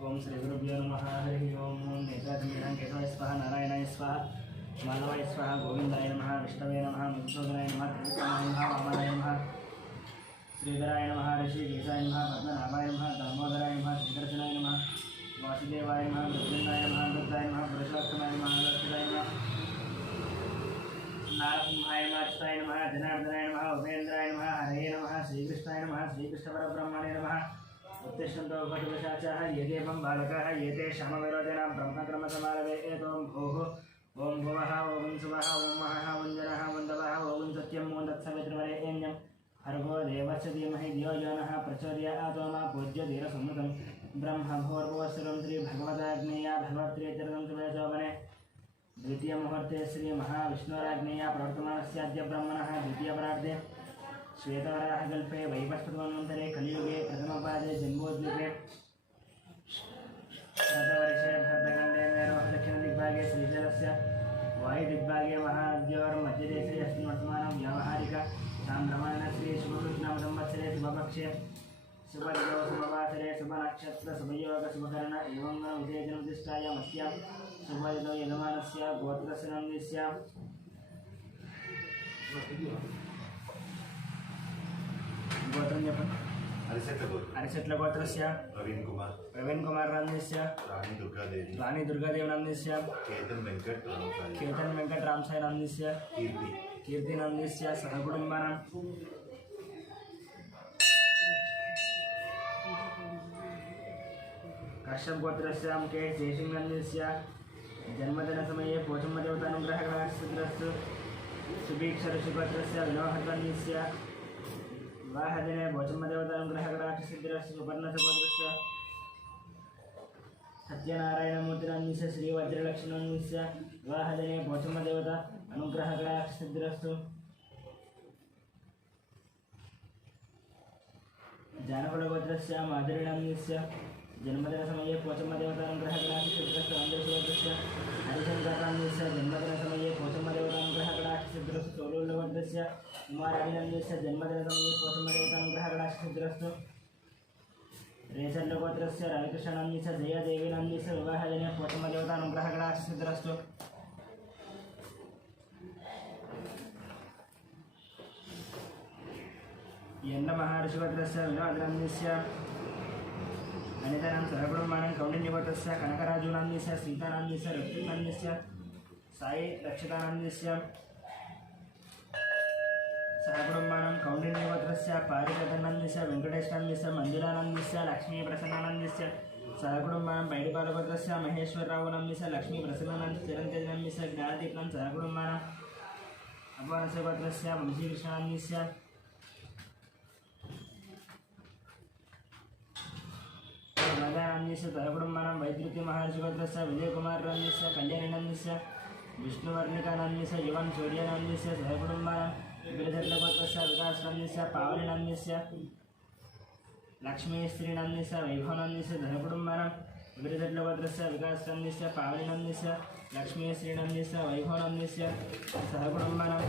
ओम श्री गुरुभ्यो नमः। हरि ओम। नेतात्मीनां केशवाय स्वाहा, नारायणाय स्वाहा, माधवाय स्वाहा, गोविंदाय नमः, विष्णवे नमः, मधुसूदनाय नमः, त्रिविक्रमाय नमः, वामनाय नमः, श्रीधराय नमः, ऋषिकेशाय नमः, पद्मनाभाय नमः, दामोदराय नमः, श्रीदर्शनाय नमः, वासुदेवाय नमः, मृत्युंजयाय नमः, रुद्राय नमः, पुरुषोत्तमाय नमः, लक्ष्मीय नमः, नारसिंहाय नमः, अच्युताय नमः, जनार्दनाय नमः, उपेन्द्राय नमः, हरये नमः, श्रीकृष्णाय नमः, श्रीकृष्णपरब्रह्मणे नमः। उत्तिष्ठन्तो भगवद्गीताचाः ये देवं बालकाः ये ते श्यामविरोचनां ब्रह्मक्रमसमारभे एतों भोः ओं भुवः ओं सुवः ओं महः ओं जनः ओं दवः ओं सत्यं ओं तत्सवितृवरेण्यं भर्गो देवस्य धीमहि धियो यो नः प्रचोदयात् मा पूज्य धीरसम्मतं ब्रह्मभूर्भुवस्सुरं श्रीभगवदाग्नेया भगवत्प्रियचरणं सुमेशोभने द्वितीयमुहूर्ते श्रीमहाविष्णुराज्ञेया प्रवर्तमानस्याद्य ब्रह्मणः द्वितीयपरार्धे श्वेतवराहकल्पे वैवस्वतमन्वन्तरे कलियुगे प्रथमपादे जम्बूद्वीपे शतवर्षे भरतखण्डे मेरोः दक्षिणदिग्भागे श्रीशैलस्य वायुदिग्भागे महाद्योर्मध्यदेशे अस्मिन् वर्तमानं व्यावहारिक साम्भ्रमाण श्री शुभकृष्णसंवत्सरे शुभपक्षे शुभदिनौ शुभवासरे शुभनक्षत्र शुभयोग शुभकर्ण एवं विजयजनोदिष्टायामस्यां शुभदिनौ यजमानस्य गोत्रस्य नन्दस्य गोत्रं చెప్పండి అరిసెట్ల గోత్రస్య ప్రవీణ్ కుమార్ నందిస్య రాణి దుర్గాదేవి నందిస్య కేతన్ వెంకట్ రామసాయి నందిస్య కీర్తి నందిస్య సహకుటుంబానం కశ్యప్ గోత్రస్య కే జయసింగ్ నందిస్య జన్మదిన సమये పోచమ్మ దేవతానుగ్రహగ్రహస్సు సుభీక్ష ఋషిగోత్రస్య వినోహర్ నందిస్య विवाहदिने भोचम्मदेवतानुग्रहकटाक्षसिद्धिरस्य सुपर्णसगोत्रस्य सत्यनारायणमूर्तिनन्दस्य श्रीवज्रलक्ष्मणस्य विवाहदिने भोचम्मदेवता अनुग्रहकटाक्षसिद्धिरस्तु जानकुलगोत्रस्य माधुरीनन्दस्य जन्मदिनसमये पोचम्मदेवतानुग्रहकटाक्षसिद्धिरस्तु आन्ध्रसुगोत्रस्य हरिशङ्करनन्दस्य जन्मदिनसमये पोचम्मदेवतानुग्रहकटाक्षसिद्धिरस्तु सोलूलगोत्रस्य कुमाराभिनन्दस्य जन्मदिनसमये पोचम्मदेवतानुग्रहकटाक्षसिद्धिरस्तु रेचर्लगोत्रस्य रविकृष्णनन्दस्य जयदेवीनन्दस्य विवाहदिने पोचम्मदेवतानुग्रहकटाक्षसिद्धिरस्तु यन्नमहर्षिगोत्रस्य विनोदनन्दस्य अनितरं सहकुटुम्बानं कौण्डिन्यगोत्रस्य कनकराजुनन्दस्य सीतानन्दस्य ऋत्विकनन्दस्य साई रक्षितानन्दस्य सहकुटुम्बानं कौण्डिन्यगोत्रस्य पारिजातनन्दस्य वेङ्कटेशनन्दस्य मञ्जुलानन्दस्य लक्ष्मीप्रसन्ननन्दस्य सहकुटुम्बानं पैडिपालगोत्रस्य महेश्वररावनन्दस्य लक्ष्मीप्रसन्ननन्दस्य चिरञ्जयनन्दस्य ज्ञानदीपनं सहकुटुम्बानं अपवनसगोत्रस्य वंशीकृष्णनन्दस्य मदानन्दस्य सहकुटुम्बानं वैद्युति महर्षिगोत्रस्य विजयकुमारनन्दस्य कल्याणनन्दस्य विष्णुवर्णिकानन्दस्य युवन् सूर्यनन्दस्य सहकुटुम्बानं गिरिधर्लगोत्रस्य विकासनन्दस्य पावलिनन्दस्य लक्ष्मीश्रीनन्दस्य वैभवनन्दस्य सहकुटुम्बानं गिरिधर्लगोत्रस्य विकासनन्दस्य पावलिनन्दस्य लक्ष्मीश्रीनन्दस्य वैभवनन्दस्य सहकुटुम्बानं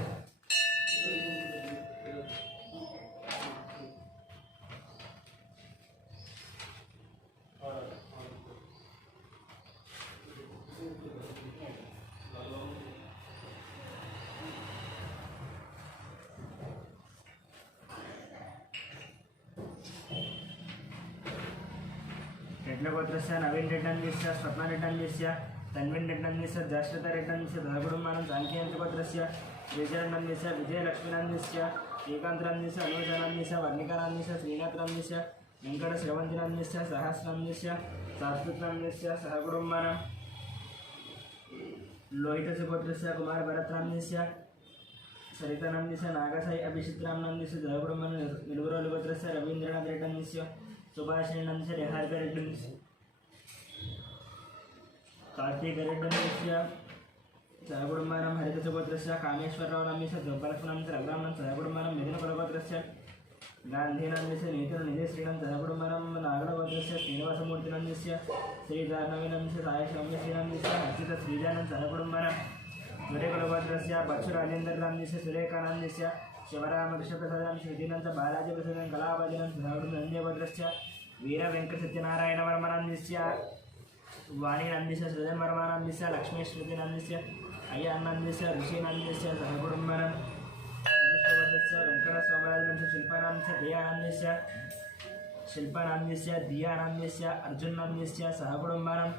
रेड्लगोत्रस्य नवीन रेड्डन्दस्य स्वप्न रेड्डन्दस्य तन्वीन रेड्डन्दस्य जाश्रिता रेड्डन्दस्य सहकुटुम्बानं साङ्ख्ययन्त्रगोत्रस्य विजयनन्दस्य विजयलक्ष्मीनन्दस्य एकान्तनन्दस्य अनुजनन्दस्य वर्णिकानन्दस्य श्रीनाथनन्दस्य वेङ्कटश्रवन्तिनन्दस्य सहस्रनन्दस्य सात्विकनन्दस्य सहकुटुम्बानं लोहितसुगोत्रस्य कुमारभरतनन्दस्य सरितानन्दस्य नागसाई अभिषित्रामनन्दस्य सहकुटुम्बानं निलुगुरोलुगोत्रस्य रवीन्द्रनाथ रेड्डन्दस्य सुभाषिणन्दस्य रेहार्करेड्डन्दस्य कार्तिकरेड्डन्दस्य सहकुटुम्बानं हरितसुगोत्रस्य कामेश्वररावनन्दस्य दुर्बलक्ष्मणस्य रघुरामनं सहकुटुम्बानं मिथुनकुलगोत्रस्य गान्धीनन्दस्य नीतिनिधिश्रीनं सहकुटुम्बानं नागरगोत्रस्य श्रीनिवासमूर्तिनन्दस्य श्रीजाह्नवीनन्दस्य सायश्रम्यश्रीनन्दस्य हर्षितश्रीजानं सहकुटुम्बानं सूर्यकुलगोत्रस्य बच्चुराजेन्द्रनन्दस्य सुरेखानन्दस्य शिवरामकृष्णप्रसादं श्रीदीनंच बालाजी प्रसादं कलाबाजीनं सहकुटुम्बं नंद्यभद्रस्य वीर वेंकट सत्यनारायण वर्मनंदिस्य वाणी नंदिस्य सृजन वर्मनंदिस्य लक्ष्मी श्रुति नंदिस्य अय्यनंदिस्य ऋषि नंदिस्य सहकुटुंबनं अधिष्ठवदस्य वेंकट सोमराजनंदिस्य शिल्पानंदिस्य दियानंदिस्य अर्जुन नंदिस्य सहकुटुंबनं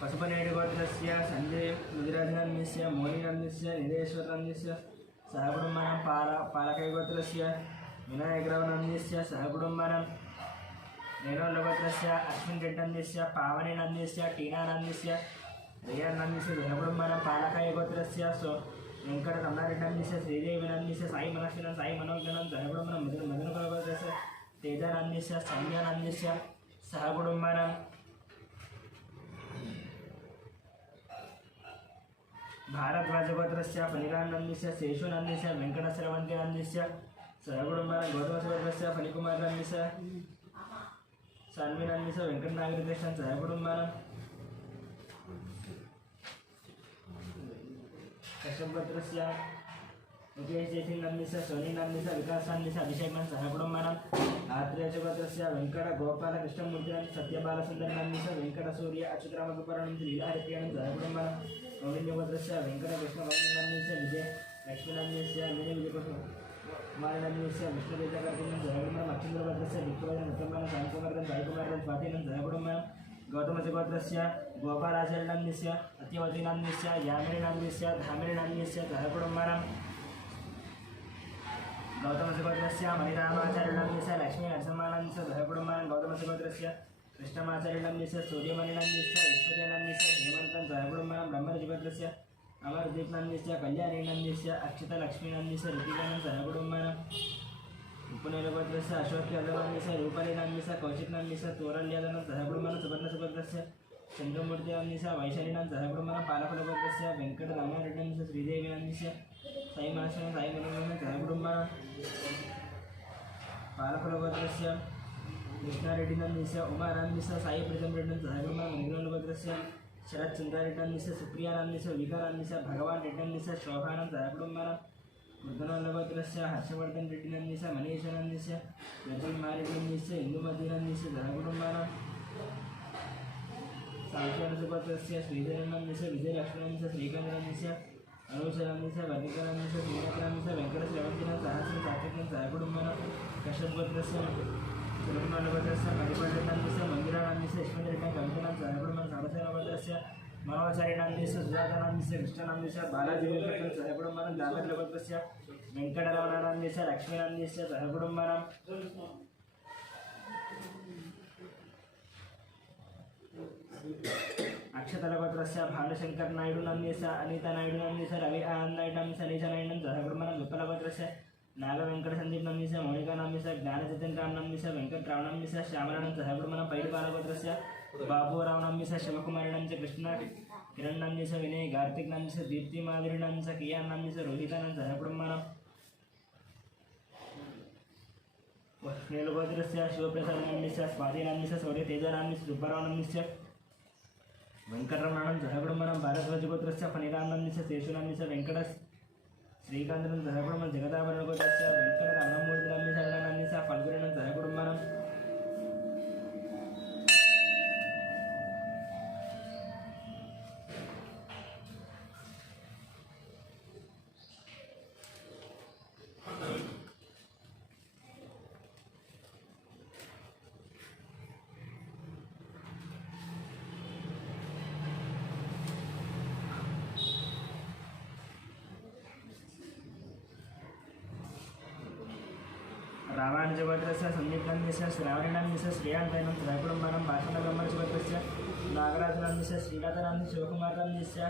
पशुपनेडि गोत्रस्य संजय मुदिराजनंदिस्य मोहिनी नंदिस्य निदेश्वर नंदिस्य सहकुटुंबनं पालकै गोत्रस्य विनायकराव नंदिस्य सहकुटुंबनं नेनोलगोत्रस्य अश्विन रेड्डी नंदिस्य पावनी नंदिस्य टीना नंदिस्य दया नंदिस्य सहकुटुंबनं पालकै गोत्रस्य वेंकट कमलारेड्डी नंदिस्य श्रीदेवी नंदिस्य साई मनस्विन साई मनोज्ञनं सहकुटुंबनं मदनकुल गोत्रस्य तेज नंदिस्य सौम्य नंदिस्य सहकुटुंबनं भारद्वाज गोत्रस्य फणिराम नंदिस्य शेषु नंदिस्य वेंकट श्रवंती नंदिस्य सहकुटुंबनं गौतम गोत्रस्य फणिकुमार नंदिस्य सान्वी नंदिस्य वेंकट नागरिकृष्ण सहकुटुंबनं कश्यप गोत्रस्य मुकेश जयसिंह नंदिस्य सोनी नंदिस्य विकास नंदिस्य अभिषेक सहकुटुंबनं आत्रेय गोत्रस्य वेंकट गोपाल कृष्णमूर्ति सत्यबालसुंदर नंदिस्य वेंकट सूर्य अच्युतरामगोपालं लीलाहरिप्रियं सहकुटुंबनं गोविंद गोत्रस्य वेंकट कृष्ण नंदिस्य विजय लक्ष्मी नंदिस्य अंजनी विजय कुमारनंदिस्य विष्णुदेवकर्तिनं सहकुटुंबनं अच्युत गोत्रस्य विक्रोजन उत्तमनं सायकुमारन सायकुमारन स्वातिनं सहकुटुंबनं गौतम गोत्रस्य गोपालाचार्य नंदिस्य अत्यवती नंदिस्य यामिनी नंदिस्य धामिनी नंदिस्य सहकुटुंबनं गौतम गोत्रस्य मणिरामाचार्य नंदिस्य लक्ष्मी नरसिंहानंदिस्य सहकुटुंबनं गौतम गोत्रस्य कृष्णमाचार्य नंदिस्य सूर्यमणि नंदिस्य विश्वजय नंदिस्य हेमंतं सहकुटुंबनं ब्रह्मर्षि गोत्रस्य अमरदीप नंदिस्य कल्याणी नंदिस्य अक्षता लक्ष्मी नंदिस्य ऋतिकानं सहकुटुंबनं उपनेर गोत्रस्य अशोक यादव नंदिस्य रूपाली नंदिस्य कौशिक नंदिस्य तोरल यादव सहकुटुंबनं सुवर्ण गोत्रस्य चंद्रमूर्ति नंदिस्य वैशालीनं सहकुटुंबनं पालकुल गोत्रस्य वेंकट रमणारेड्डी नंदिस्य श्रीदेवी नंदिस्य साई मनस्विन साई मनोज्ञनं सहकुटुंबनं पालकुल गोत्रस्य कृष्णारेड्डी नंदिस्य उमा नंदिस्य साई प्रीतम रेड्डी सहकुटुंबनं मणिग्रोल गोत्रस्य शरद चंद्रारेड्डी नंदिस्य सुप्रिया नंदिस्य विका नंदिस्य भगवान रेड्डी नंदिस्य शोभानं सहकुटुंबनं मृदनोल गोत्रस्य हर्षवर्धन रेड्डी नंदिस्य मनीष नंदिस्य रजनी मारेड्डी नंदिस्य इंदुमती नंदिस्य सहकुटुंबनं साक्षात् गोत्रस्य श्रीधर नंदिस्य विजयलक्ष्मी नंदिस्य श्रीकांत नंदिस्य अनुज नंदिस्य वर्णिका नंदिस्य श्रीनाथ नंदिस्य वेंकट श्रवंतीनं सहस्र सात्विकनं सहकुटुंबनं कश्यप गोत्रस्य सुरगुणाल गोत्रस्य मणिपाल नंदिस्य मंदिरा नंदिस्य यशवंत रेड्डी कवितनं सहकुटुंबनं सारसेन गोत्रस्य मनोचार्य नंदिस्य सुजाता नंदिस्य कृष्ण नंदिस्य बालाजी वेंकट सहकुटुंबनं दामोदर गोत्रस्य वेंकटरमण नंदिस्य लक्ष्मी नंदिस्य सहकुटुंबनं अक्षतल गोत्रस्य भानुशंकर नायडू नंदिस्य अनिता नायडू नंदिस्य रवि आनंद नायडू नंदिस्य अनीशा नायडू सहकुटुंबनं विप्पल गोत्रस्य नाग वेंकट संदीप नंदिस्य मोनिका नंदिस्य ज्ञानचैतन्य राम नंदिस्य वेंकटराव नंदिस्य श्यामरानंद सहकुटुंबनं पैलपाल गोत्रस्य बाबूराव नंदिस्य शिवकुमारी नंदिस्य कृष्ण किरण नंदिस्य विनय कार्तिक नंदिस्य दीप्ति माधुरी नंदिस्य कियान नंदिस्य रोहितानंद सहकुटुंबनं वैष्णव गोत्रस्य शिवप्रसाद नंदिस्य स्वाति नंदिस्य सौर्य तेज नंदिस्य सुब्बाराव नंदिस्य वेंकटरमण सहकुटुंबनं भारद्वाज गोत्रस्य फणिराम नंदिस्य शेषु नंदिस्य वेंकट श्रीकांतनं सहकुटुंबनं जगदाभरण गोत्रस्य वेंकट रमणमूर्ति नंदिस्य फल्गुनं सहकुटुंबनं रामानुज गोत्रस्य संदीप नंदिस्य श्रावणी नंदिस्य श्रेयांतनं सहकुटुंबनं भाषण ब्रह्मर्षि गोत्रस्य नागराज नंदिस्य श्रीनाथ नंदिस्य शिवकुमार नंदिस्य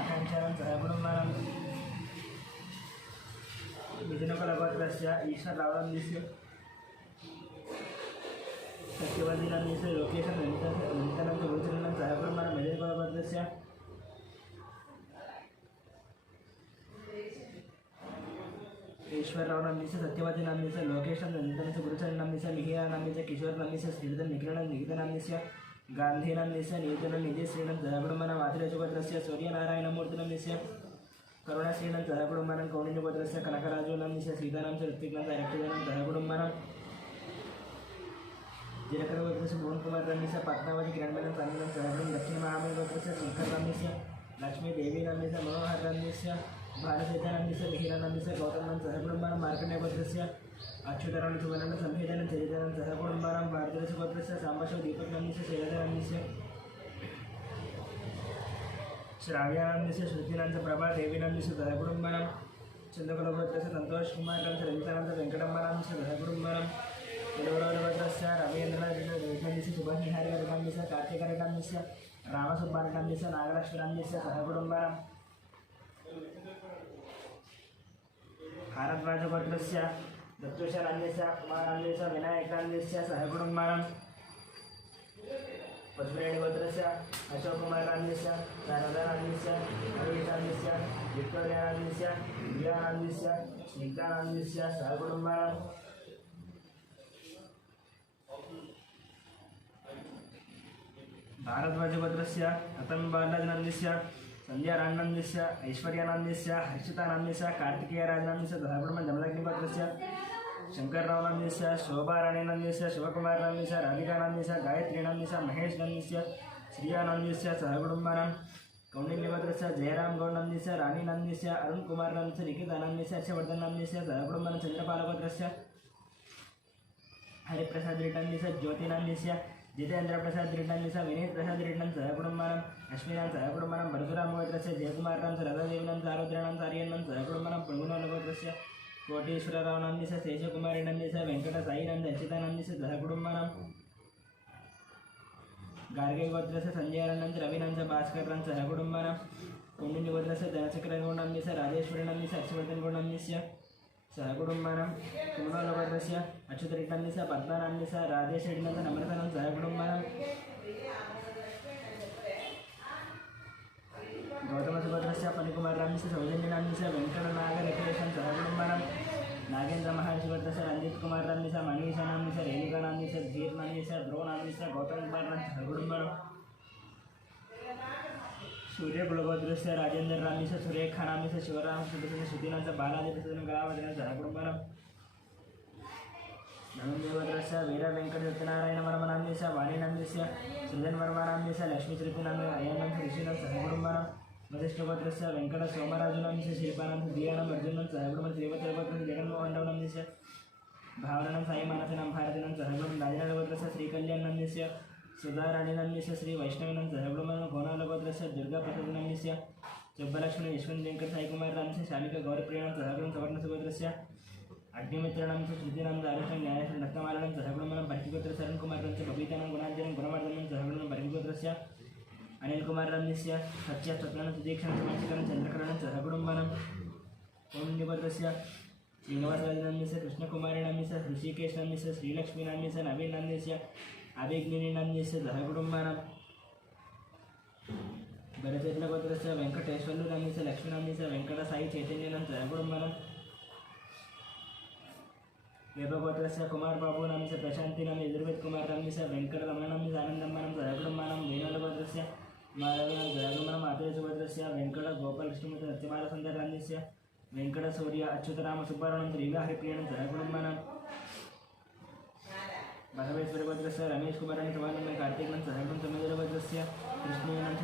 आकांक्षानं सहकुटुंबनं मिथुनकुल गोत्रस्य ईश्वरराव नंदिस्य सत्यवती नंदिस्य लोकेशन नंदितं गुरुचरणं सहकुटुंबनं मेदिनकुल गोत्रस्य ईश्वरराव नंदिस्य सत्यवती नंदिस्य लोकेश नंदिस्य गुरुचरण नंदिस्य मिहिरा नंदिस्य किशोर नंदिस्य श्रीधर निखिल नंदिस्य गांधी नंदिस्य नियोजन निधि श्रीनं सहकुटुंबनं वातिराज गोत्रस्य सूर्यनारायणमूर्ति नंदिस्य करुणाश्रीनं सह कुटुम्बानं कौण्डिन्यगोत्रस्य कनकराजूनंदिस्य सीतानां च ऋत्विकनं रक्तदानं सह कुटुम्बानं जिरकरगोत्रस्य भुवनकुमारनंदिस्य पद्मावती किरणबेनं तन्नं सह कुटुम्बं दक्षिणमहामहिगोत्रस्य शङ्करनंदिस्य लक्ष्मीदेवीनंदिस्य मनोहरनंदिस्य भारतीयनंदिस्य मिहिरनंदिस्य गौतमनं सह कुटुम्बानं मार्कण्डेयगोत्रस्य अच्युतरानं सुवर्णनं संहितानं चरितानं सह कुटुम्बानं भारतीयस्य गोत्रस्य साम्बशिव दीपकनंदिस्य शैलजनंदिस्य श्राव्यानंदिस्य श्रुतिनंद प्रभा देवीनंदिस्य सह कुटुम्बानं चंद्रकलागोत्रस्य संतोष कुमारनंदिस्य रवितानंद वेंकटम्मानंदिस्य सह कुटुम्बानं यदुवरगोत्रस्य रवीन्द्रनंदिस्य सुभाष निहारिनंदिस्य कार्तिकनंदिस्य रामसुब्बानंदिस्य नागलक्ष्मीनंदिस्य सह कुटुम्बानं भारद्वाजगोत्रस्य दत्तुषानंदिस्य कुमारनंदिस्य विनायकनंदिस्य सह कुटुम्बानं पद्मरेणिगोत्रस्य अशोककुमारनंदिस्य शारदानंदिस्य हरीशानंदिस्य विक्टोरियानंदिस्य दिव्यानंदिस्य स्निग्धानंदिस्य सह कुटुम्बानं भारद्वाजगोत्रस्य रतनबालाजनंदिस्य संध्यारानंदिस्य ऐश्वर्यानंदिस्य हर्षितानंदिस्य कार्तिकेयराजनंदिस्य सह कुटुम्बं जमदग्निगोत्रस्य शंकररावनंदिस्य शोभाराणीनंदिस्य शिवकुमारनंदिस्य राधिकानंदिस्य गायत्रीनंदिस्य महेशनंदिस्य श्रियानंदिस्य सह कुटुम्बानं कौण्डिन्यगोत्रस्य जयराम गौडनंदिस्य राणीनंदिस्य अरुणकुमारनंदिस्य निखितानंदिस्य हर्षवर्धननंदिस्य सह कुटुम्बानं चंद्रपालगोत्रस्य हरिप्रसाद रेड्डनंदिस्य ज्योतिनंदिस्य जितेंद्र प्रसाद रेड्डनंदिस्य विनीत प्रसाद रेड्डन सह कुटुम्बानं अश्विनां सह कुटुम्बानं परशुराम गोत्रस्य जयकुमारनंदिस्य राधादेवीनंदिस्य आरुद्रानंदिस्य आर्यनंदिस्य सह कुटुम्बानं पुण्यनगोत्रस्य कोटेश्वररावनंदिस्य शेषकुमारीनंदिस्य वेंकटसाईनंद अच्युतानंदिस्य सह कुटुम्बानं गार्गेगोत्रस्य संजयानंद रविनंद भास्करनं सह कुटुम्बानं कौण्डिन्यगोत्रस्य धनचक्रगौडनंदिस्य राजेश्वरीनंदिस्य हर्षवर्धनगौडनंदिस्य सह कुटुम्बानं कुमनगोत्रस्य अच्युतरेड्डनंदिस्य पद्मानंदिस्य राजेशरेड्डनंद नम्रतानं सह कुटुम्बानं गौतमसुभद्रस्य फणिकुमारनंदिस्य सौजन्यनंदिस्य वेंकटनागरेखेशं सह कुटुम्बानं नागेंद्र महर्षिगोत्रस्य रणजितकुमारनंदिस्य मनीषानंदिस्य रेणुकानंदिस्य धीरनंदिस्य ध्रुवनंदिस्य गौतमकुमारनंदिस्य सह कुटुम्बानं सूर्यकुलगोत्रस्य राजेंद्रनंदिस्य सुरेखानंदिस्य शिवरामकृष्णस्य श्रुतिनंदिस्य बालाजीकृष्णस्य कलावतीनंदिस्य सह कुटुम्बानं धनुर्देवगोत्रस्य वीरवेंकटसत्यनारायणवर्मनंदिस्य वाणीनंदिस्य सृजनवर्मनंदिस्य लक्ष्मीश्रुतिनंदिस्य अयनंदिस्य ऋषिनंदिस्य सह कुटुम्बानं वसिष्ठगोत्रस्य वेंकटसोमराजुनंदिस्य शिल्पानंदिस्य दियानंद अर्जुनंदिस्य सह कुटुम्बानं श्रीवत्सगोत्रस्य जगन्मोहनरावनंदिस्य भावननं साईमानसनं भारतीनं सह कुटुम्बं राजनगरगोत्रस्य श्रीकल्याणनंदिस्य सुधाराणीनंदिस्य श्री वैष्णवीनंदिस्य सह कुटुम्बं कोणालगोत्रस्य दुर्गाप्रसादनंदिस्य सुब्बलक्ष्मी यशवंत वेंकट साईकुमारनंदिस्य शालिका गौरप्रियानं सह कुटुम्बं सवर्णसुगोत्रस्य अग्निमित्रानंदिस्य श्रुतिनंद आरुषं न्यायस्य रत्नमालानं सह कुटुम्बं भट्टिगोत्रस्य अरुणकुमारनंदिस्य बबीतानं गुणार्जनं गुणवर्धनं सह कुटुम्बं भट्टिगोत्रस्य अनिलकुमारनंदिस्य सत्यसत्यानं सुदीक्षानं सुमंसिकानं चंद्रकलानं सह कुटुम्बानं कौण्डिन्यगोत्रस्य श्रीनिवासराजनंदिस्य कृष्णकुमारीनंदिस्य ऋषिकेशनंदिस्य श्रीलक्ष्मीनंदिस्य नवीननंदिस्य अभिज्ञानीनंदिस्य सह कुटुम्बानं भरतेन्द्रगोत्रस्य वेंकटेश्वरनंदिस्य लक्ष्मीनंदिस्य वेंकटसाई चैतन्यनं सह कुटुम्बानं देवगोत्रस्य कुमारबाबूनंदिस्य प्रशान्तिनं यजुर्वेदकुमारनंदिस्य वेंकटरमणनंदिस्य आनन्दम्मानं सह कुटुम्बानं वेणुलगोत्रस्य माधवनं सह कुटुम्बानं मातृसुगोत्रस्य वेंकटगोपालकृष्णमूर्ति सत्यबालसुन्दरनंदिस्य वेंकटसूर्य अच्युतरामसुब्बारवनं श्रीविहरिप्रियनं सह कुटुम्बानं बसवेश्वरगोत्रस्य रमेशकुमारनं सुवर्णनं कार्तिकनं सह कुटुम्बं समुद्रगोत्रस्य कृष्णेनं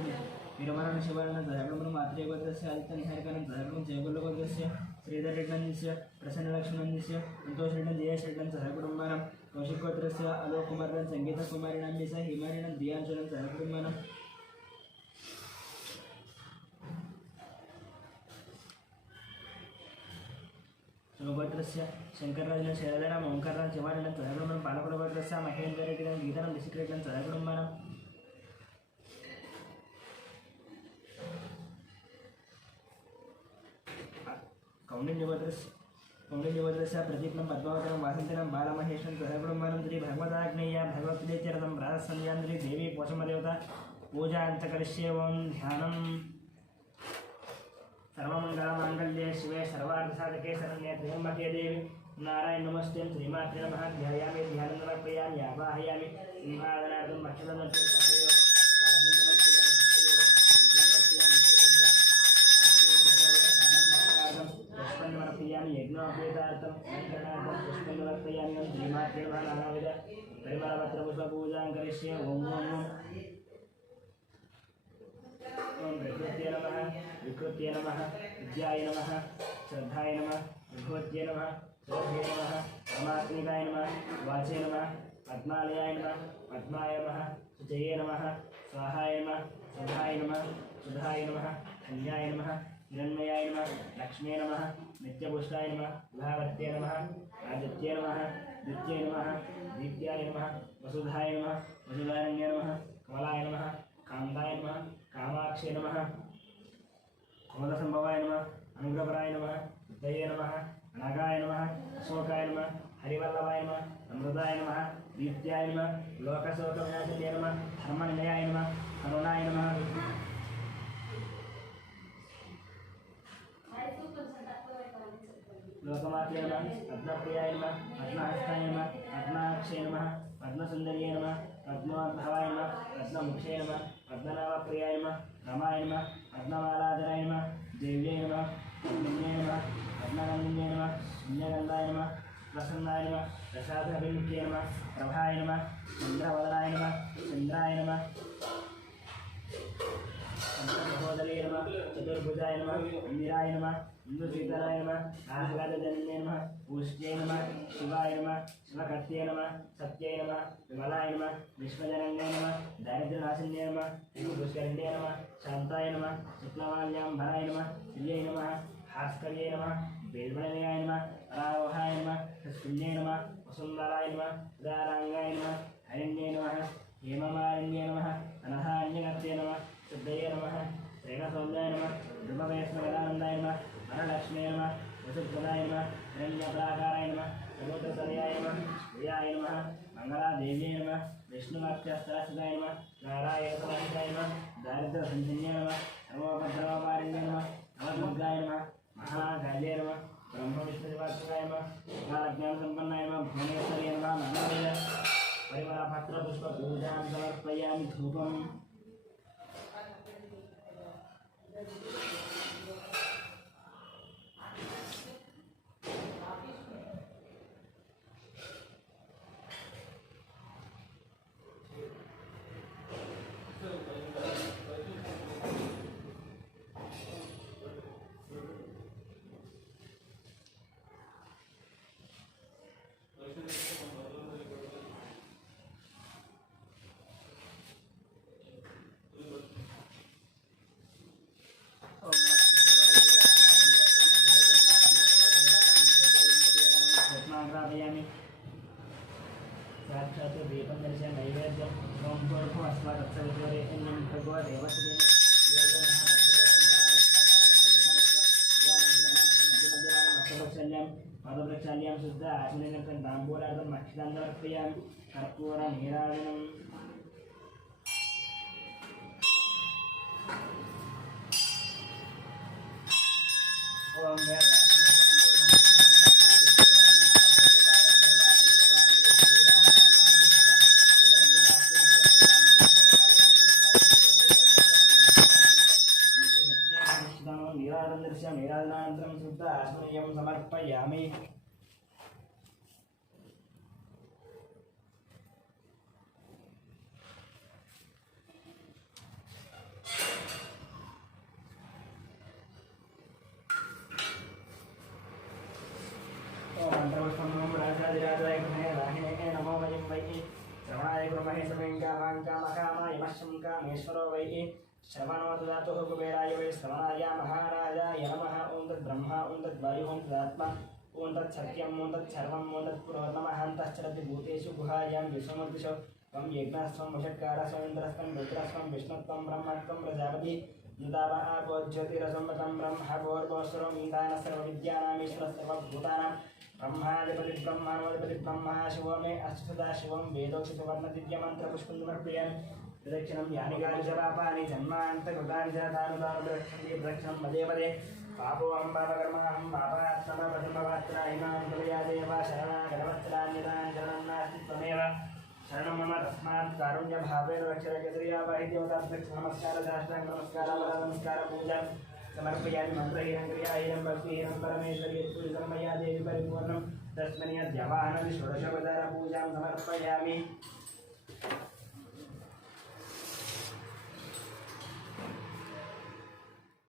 विरमणं शिवानं सह कुटुम्बं मातृगोत्रस्य आदित्यनिहारिकानं सह कुटुम्बं जयगुल्लगोत्रस्य श्रीधररेड्डनंदिस्य प्रसन्नलक्ष्मणंदिस्य संतोषरेड्डन जयेशरेड्डन सह कुटुम्बानं कौशिकगोत्रस्य अलोककुमारनं संगीतकुमारीनंदिस्य हिमारीनं दियांशुनं सह कुटुम्बानं शिवगोत्रस्य शंकरराजनं शैलजनं ओंकारनं शिवाननं सह कुटुम्बं पालकुलगोत्रस्य महेंद्ररेड्डनं गीतानं ऋषिकरेड्डनं सह कुटुम्बानं कौण्डिन्यगोत्रस्य प्रदीपनं पद्मावतनं वासन्तिनं बालमहेशं सह कुटुम्बानं श्री भगवदाग्नेय भगवत्प्रीत्यर्थं राजसंध्यान्द्री देवी पोषमदेवता पूजान्तकरिष्ये ओं ध्यानं सर्वमङ्गलमाङ्गल्ये शिवे सर्वार्थसाधके शरण्ये त्र्यम्बके देवी नारायण नमस्ते श्रीमात्रे नमः ध्यायामि ध्यानं समर्पयामि आवाहयामि सिंहासनार्थं भक्षणमर्पयामि पादयोः समर्पयामि यज्ञोपवीतार्थं अलङ्करणार्थं पुष्पं समर्पयामि श्रीमात्रे नमः नानाविध परिमलपत्रपुष्पपूजां करिष्ये ॐ प्रकृत्यै नमः विकृत्यै नमः विद्याय नमः श्रद्धाय नमः विभूत्यै नमः श्रद्धे नमः परमात्मिकाय नमः वाचे नमः पद्मालयाय नमः पद्माय नमः सुजये नमः स्वाहाय नमः सुधाय नमः सुधाय नमः कन्याय नमः हिरण्मयाय नमः लक्ष्मी नमः नित्यपुष्टाय नमः विभावत्यै नमः आदित्ये नमः दित्यै नमः दीप्त्याय नमः वसुधाय नमः वसुधारण्ये नमः कमलाय नमः कान्ताय नमः कामाक्षे नमः क्रोधसंभवाय नमः अनुग्रहपराय नमः बुद्धये नमः अनगाय नमः अशोकाय नमः हरिवल्लभाय नमः अमृताय नमः दीप्त्याय नमः लोकशोकविनाशिन्ये नमः धर्मनिलयाय नमः करुणाय नमः लोकमात्रे नमः पद्मप्रियाय नमः पद्महस्ताय नमः पद्माक्षे नमः पद्मसुन्दर्ये नमः पद्मोद्भवाय नमः पद्ममुखे नमः पद्मनाभप्रियाय नमः रमाय नमः पद्ममालाधराय नमः देव्यै नमः पद्मिन्यै नमः पद्मनन्दिन्यै नमः पुण्यगन्धाय नमः प्रसन्नाय नमः प्रसादाभिमुख्ये नमः प्रभाय नमः चन्द्रवदनाय नमः चन्द्राय नमः चन्द्रमहोदये नमः चतुर्भुजाय नमः इन्दिराय नमः इंदुशीतलाय नमः आह्लादजन्ये नमः पूष्ट्ये नमः शिवाय नमः शिवकर्त्ये नमः सत्ये नमः विमलाय नमः विश्वजनन्ये नमः दारिद्र्यनाशिन्ये नमः पुष्करिण्ये नमः शान्ताय नमः शुक्लमाल्याम्बराय नमः श्रियै नमः भास्कर्ये नमः वेल्मणिलयाय नमः परावहाय नमः शून्ये नमः वसुन्धराय नमः उदाराङ्गाय नमः हरिण्ये नमः हेममालिन्ये नमः अनहान्यकर्त्ये नमः शुद्धये नमः प्रेणसौन्दाय नमः ध्रुववैष्णवदानन्दाय नमः वरलक्ष्मी नमः वसुप्रदाय नमः हिरण्यप्राकाराय नमः समुद्रतनयाय नमः प्रियाय नमः मंगलादेव्यै नमः विष्णुभक्त्यस्त्रास्ताय नमः नारायणसमाहिताय नमः दारिद्र्यसञ्जन्ये नमः सर्वोपद्रवपारिण्ये नमः नवदुर्गाय नमः महाकाल्ये नमः ब्रह्मविष्णुदेवात्मकाय नमः ज्ञानसम्पन्नाय नमः भुवनेश्वर्ये नमः नानाविध परिमलपत्रपुष्पपूजां समर्पयामि धूपम् साक्षात् दीपं दर्शय नैवेद्यं ओम पूर्वम् अस्माकत्सवितरे भगवदेवस्य पदप्रक्षाल्यां शुद्ध आचमनं ताम्बूलार्थं मक्षितां समर्पयामि कर्पूरनीराजनम् ओम नीराजनानन्तरं शुद्ध आचमनीयं समर्पयामि मंत्रपुष्पं राजाधिराजाय गृहे वाहिने नमो वयं वै श्रवणाय कुर्महे सर्वं कामाय मह्यं कामेश्वरो वै श्रवणो ददातुः कुबेराय वै श्रवणाय महाराजाय नमः ॐ तद्ब्रह्मा ॐ तद्वायुः ॐ तदात्मा ॐ तत्सत्यम् ॐ तत्सर्वम् ॐ तत्पुरोतमः अन्तश्चरति भूतेषु गुहायां विश्वमूर्तिषु त्वं यज्ञस्त्वं वषट्कारस्त्वं इन्द्रस्त्वं रुद्रस्त्वं विष्णुत्वं ब्रह्मत्वं प्रजापति युतावः ज्योतिरसंवतं ब्रह्मभोर्भोस्वरं ईदानः सर्वविद्यानामीश्वरः सर्वभूतानां ब्रह्माधिपति ब्रह्माणोधिपति ब्रह्मा शिवो मे अस्तुदा शिवं वेदोक्षितवर्णदिव्यमन्त्रपुष्पं समर्पयामि प्रदक्षिणं यानि कानि च पापानि जन्मान्तकृतानि च तानुदानुदक्षिणं पदे पदे पापोऽहं पापकर्माहं पापात्मना प्रथमपात्रा इमां कलया देव शरणागतवत्सलान्यतान् शरणं नास्ति त्वमेव शरणं मम तस्मात् कारुण्यभावेन रक्षरकेसर्या वाहिदेवताभ्यः नमस्कारः साष्टाङ्गनमस्कारः वरनमस्कारः पूजा समर्पयामि मन्त्रहीनं क्रियाहीनं भक्तिहीनं परमेश्वरी यत्पूजितं मया देवी परिपूर्णं तस्मै अद्यवाहनमि षोडशोपचारपूजां समर्पयामि